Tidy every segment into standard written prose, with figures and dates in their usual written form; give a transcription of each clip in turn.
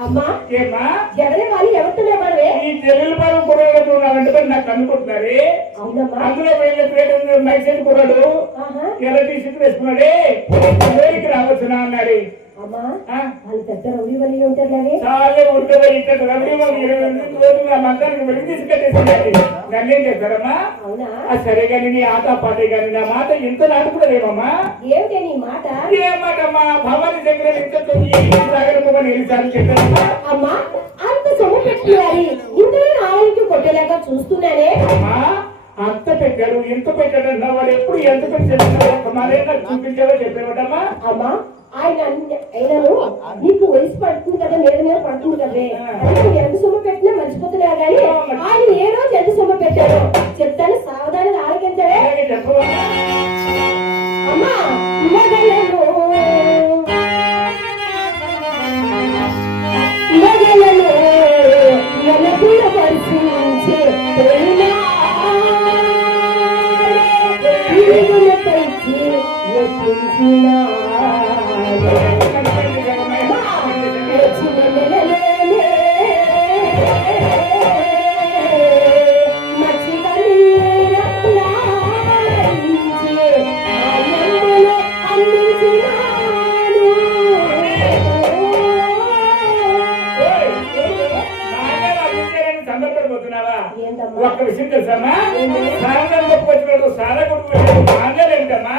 అమ్మా ఏమా జగన్ వాళ్ళు ఎవరితో పడవే ఈ జల్లుల పాలెం కుర్రాడు నాలంటే నాకు అనుకుంటున్నారే. అవునమ్మా అందులో వీళ్ళ పేరు మైసెట్ కుర్రాడు ఎలా తీసుకు వేసుకున్నాడే రావచ్చునా అన్నాడు. అమ్మా వాళ్ళు పెద్ద రౌడీ వాళ్ళు ఉంటారు చాలా ఉంటుంది. ఇక్కడ రౌడీ వాళ్ళు 20 రోజులు నా మంత్రానికి వెళ్ళి తీసుకెట్టేసి నన్నేం చేస్తారమ్మా. అవునా సరే కానీ నీ ఆట పాటే కానీ నా మాట ఇంత నాటుకున్నారేమమ్మా. ఏమిటే నీ మాట? ఏ మాట అమ్మా భవాని దగ్గర అమ్మా అంత సొమ్ము పెట్టుకోవాలి ఇందులో నాలుగు కొట్టేలాగా చూస్తున్నానే. అమ్మా అంత పెట్టాడు ఇంత పెట్టాడు వాడు ఎప్పుడు ఎంత పెట్టాడు చూపించావో చెప్పేవాడమ్మా. అమ్మా ఆయన అయినను నీకు వయసు పడుతుంది కదా నేల మీద పడుతుంది కదే ఎంత సొమ్ము పెట్టినా మర్చిపోతున్నా కానీ ఆయన ఏ రోజు ఎంత సొమ్ము పెట్టాడు చెప్తాను సావధానంగా ఆలోచించాడే. అమ్మా ఒక్క విషయం తెలుసమ్మా సారా కొట్టుకు సారా కొట్టుకు మాంగలేంటమ్మా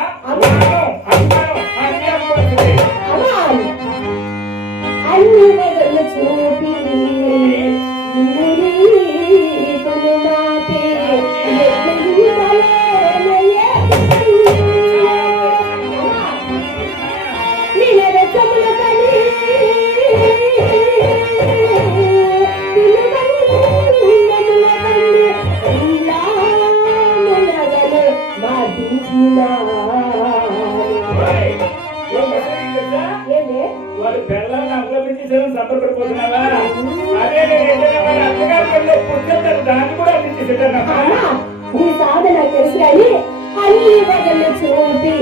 వారి పిల్లల్ని అభిలపించేసారని సంబరపడిపోతున్నావా? అదే వారి అత్తగారు పుట్టింటారు, దాన్ని కూడా అభిలపించేసారమ్మా. నీ సాధన తెలుసు కానీ అన్ని బదులు చూపి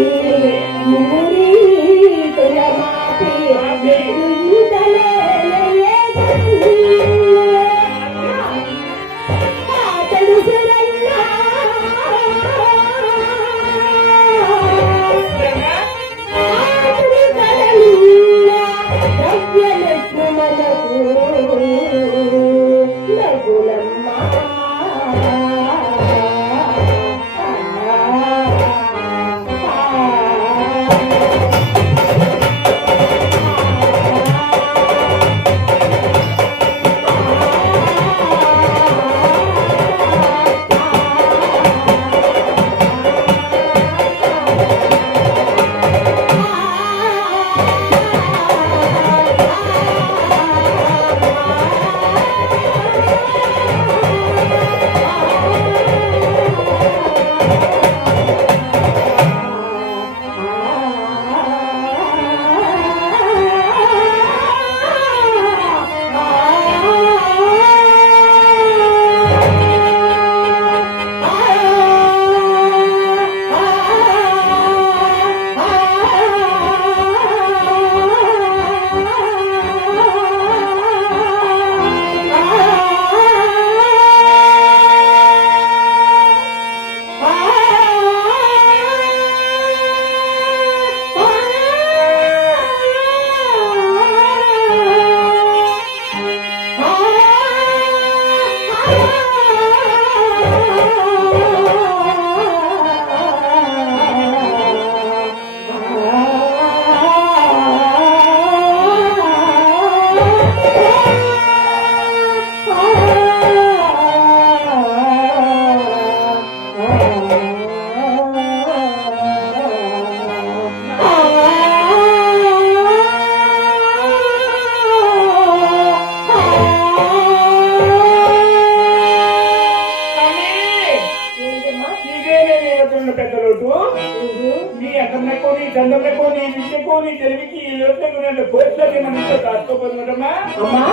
అమ్మా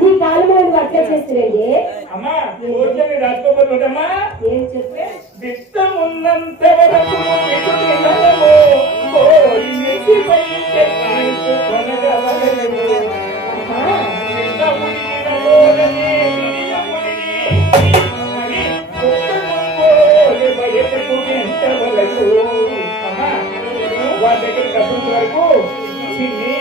నీ కాలంలో నువ్వు అట్లా చేస్తురండి. అమ్మా కోట్లని రాసుకోబోతున్నా ఏం చెప్పే విత్తం ఉన్నంత వరకు వాళ్ళ దగ్గర కప్పుడు వరకు చిన్ని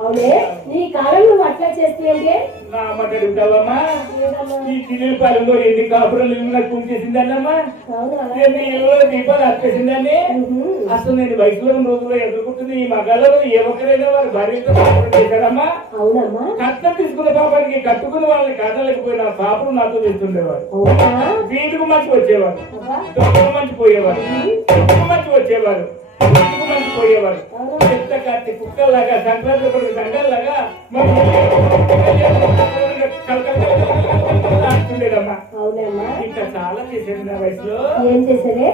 అవునే నీ కాలం నువ్వు అట్లా చేస్తే నా మాట అడుగుతావమ్మా? ఈ చిల్లిపాలెంలో ఎన్ని కాపురాలు నాకు చేసిందన్నమ్మా, ఎన్ని దీపాలు అర్పేసిందని. అసలు నేను వయసులో రోజుల్లో ఎదుర్కొంటుంది ఈ మగాళ్ళలో ఏ ఒక్కరైనా వారి భార్యతో కాపురం చేశారమ్మా. అవునమ్మా కట్నం తీసుకున్న పాపానికి కట్టుకుని వాళ్ళని కాదలేకపోయిన పాపలు నాతో చేస్తుండేవారు. వీధికి మంచి వచ్చేవారు, దొంగలు మంచి పోయేవారు, మంచి వచ్చేవారు, మంచి పోయేవారు. చెత్త కట్టి కుక్కల్లాగా సంక్రాంతి సంఘాల్లాగా అంటుండేదమ్మా. ఇంకా చాలా చేసేది నా వయసులో. ఏం చేసేదే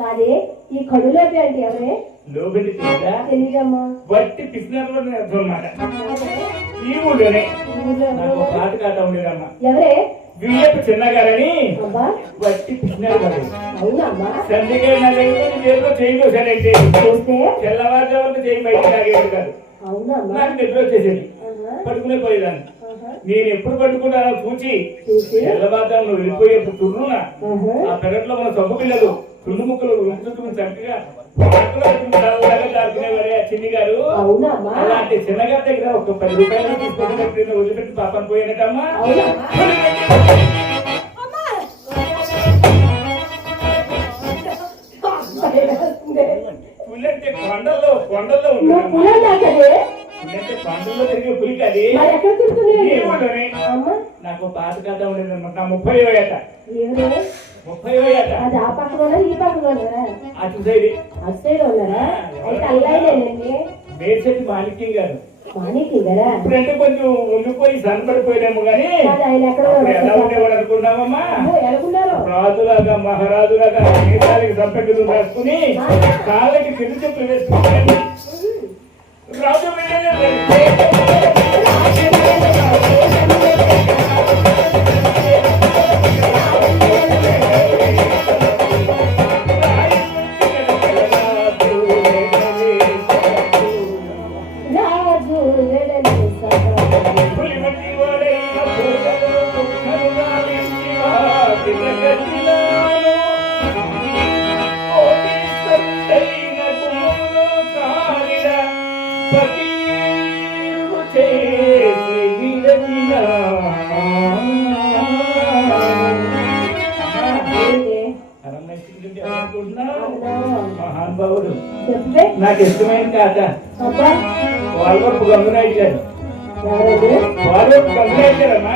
కాదే ఈ కడులోపి అంటే ఎవరే లోబెట్టి తెలియదమ్మా. బట్టి పిసినారులో అర్థం అన్నమాట. ఈ ఊళ్ళోనే నాకు పాత కాట ఉండేదమ్మా. ఎవరే వియ్యపు చిన్నగారని బట్టి పిసినారు కదా. అవునమ్మా సందిగా చేతిలో చేయలేసాడంటే తెల్లవారుజామున చేయి బయట తాగేది కాదు. అవునమ్మా నాకు నిద్ర వచ్చేసేది, పట్టుకునే పోయేదాన్ని. నేను ఎప్పుడు పట్టుకుంటానో చూచి తెల్లవారుజామున వెళ్ళిపోయేప్పుడు తుర్రున ఆ పెరట్లో మన సబ్బు పిల్లలు తుళ్ళు ముక్కలు రుంచుకుని చక్కగా దాచుకునేవారే ఆ చిన్ని గారు. అలాంటి చిన్నగారి దగ్గర ఒక 10 రూపాయలు తీసుకుంటే వదిలిపెట్టి పాపం పోయానటమ్మా. పులంటే కొండల్లో కొండల్లో పులంటే కొండల్లో తిరిగే పులి కాదు. నాకు పాత కథ ఉండేదన్నమాట. నా 30వ ఏట. ఎవరు 30వ ఏట. అది ఆ పక్కన ఈ పక్కన అటు సైడ్ ఉన్నారా? అయితే అల్లాయిలేనండి మేడ్చెట్టి మాణిక్యం గారు. మాణిక్యం గారా? ఇప్పుడంటే కొంచెం ఉండిపోయి సనపడిపోయాము కానీ ఆయన ఎక్కడ ఎలా ఉండేవాడు అనుకున్నామమ్మా? ఎలాగున్నారు? రాజులాగా మహారాజులాగా నేతాలకి సంపెట్టులు రాసుకుని కాళ్ళకి తిరుగు చెప్పులు వేసుకుని రాజు మహానుభావుడు. నాకు ఇష్టమైన కాక వాళ్ళకు గంగునాయుడు గారు. వాళ్ళకు గంగునాయుడు గారమ్మా.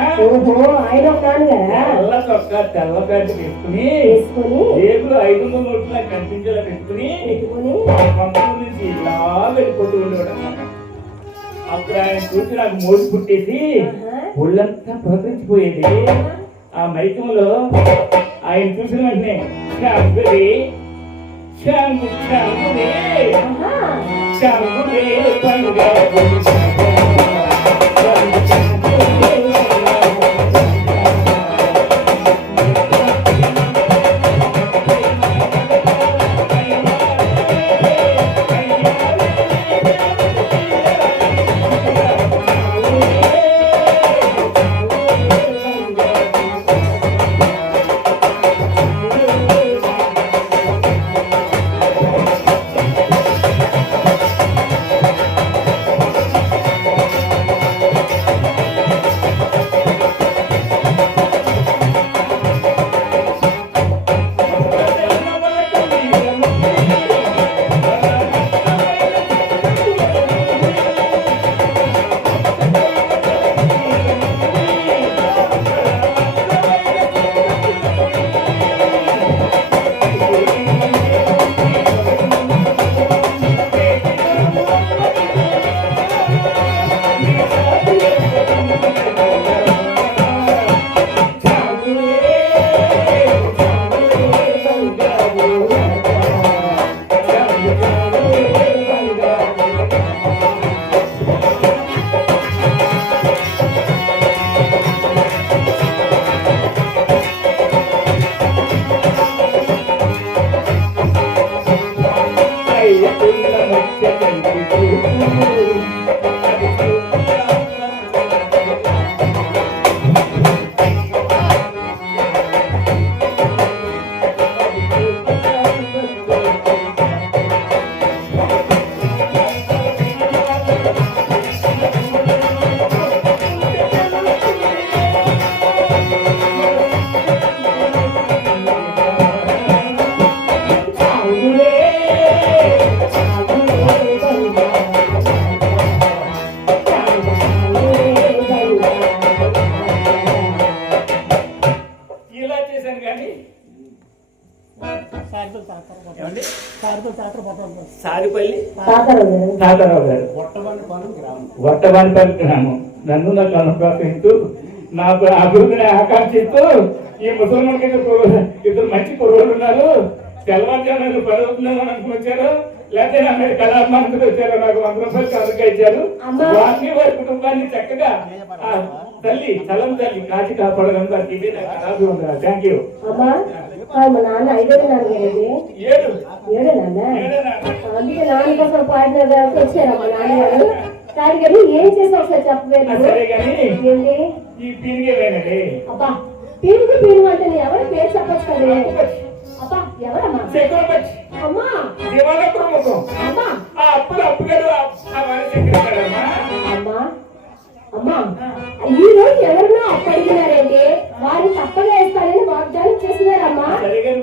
తెల్ల చొక్కా తెల్ల ప్యాంట్ వేసుకుని జేబులు 500 నోట్లు నాకు కనిపించేలా పెట్టుకుని పంపం నుంచి ఇలా వెళ్ళిపోతూ ఉండేవాడు. అప్పుడు ఆయన చూసి నాకు మోసి పుట్టేసి ఒళ్ళంతా ప్రకరించిపోయేది. ఆ మైకంలో ఆయన చూసిన వెంటనే శాంగురే శాంగు శాంగురే శాంగురే పండుగ సారిపల్లి తాతారావు గారు వట్టవానిపల్లి గ్రామం. నన్ను నాకు అనుప్రార్థిస్తూ నాకు అభివృద్ధిని ఆకాంక్షిస్తూ ఈ ముసల్మాన్కి ఇద్దరు మంచి కుర్రోళ్ళు ఉన్నారు, తెల్లవారుజామున పని అవుతుందని అనుకుని వచ్చారు, లేకపోతే అన్నది కళాభిమానులు వచ్చారు, నాకు 100 రూపాయలు కానుక ఇచ్చారు. వారిని వారి కుటుంబాన్ని చక్కగా తల్లి చలం తల్లి కాచి కాపాడడం థ్యాంక్ యూ. మా నాన్న 5వ అందుకే నాన్న కోసం పాడిన వచ్చారా మా నాన్నగారు? కాదు కానీ ఏం చేసావు ఒకసారి చెప్పలేదు. అబ్బా పీరుగు పీరుగు అంటే ఎవరి పేరు చెప్పచ్చు కదా. అబ్బా ఎవరమ్మా? అమ్మా అమ్మా అమ్మా ఈ రోజు ఎవరినో అప్పడిగినారండి, వారిని తప్పగా వేస్తారని వాగ్దానం చేస్తున్నారమ్మా.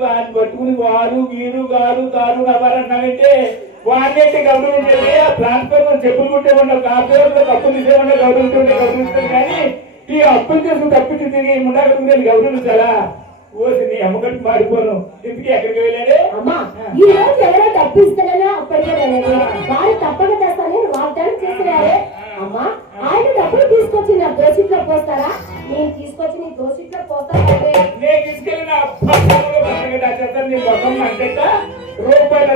వారిని పట్టుకుని వారు వీరు గారు తారు ఎవరన్నారంటే వారిని గౌరవించండి. ఆ ప్లాట్ఫామ్ చెప్పులు కుట్టేవాళ్ళు కాపేవాళ్ళు కప్పు తీసేవాళ్ళు గౌరవించండి కానీ ఈ అప్పులు చేసుకుని తప్పించి తిరిగి ముండాకు నేను గౌరవించాలా ఓసి నీ అమ్మగట్టు మాడిపోను ఇంటికి ఎక్కడికి వెళ్ళాడే అమ్మా ఈ రోజు ఎవరో డబ్బు ఇస్తానని అప్పటికేనండి వారు తప్పక తెస్తానని వాగ్దానం చేస్తున్నారే అమ్మా ఆయన డబ్బులు తీసుకొచ్చి నా దోషిట్లో పోస్తారా నేను తీసుకొచ్చి నీ దోషిట్లో పోస్తానంటే నేను తీసుకెళ్ళిన నీ మొఖం అంటే రూపాయల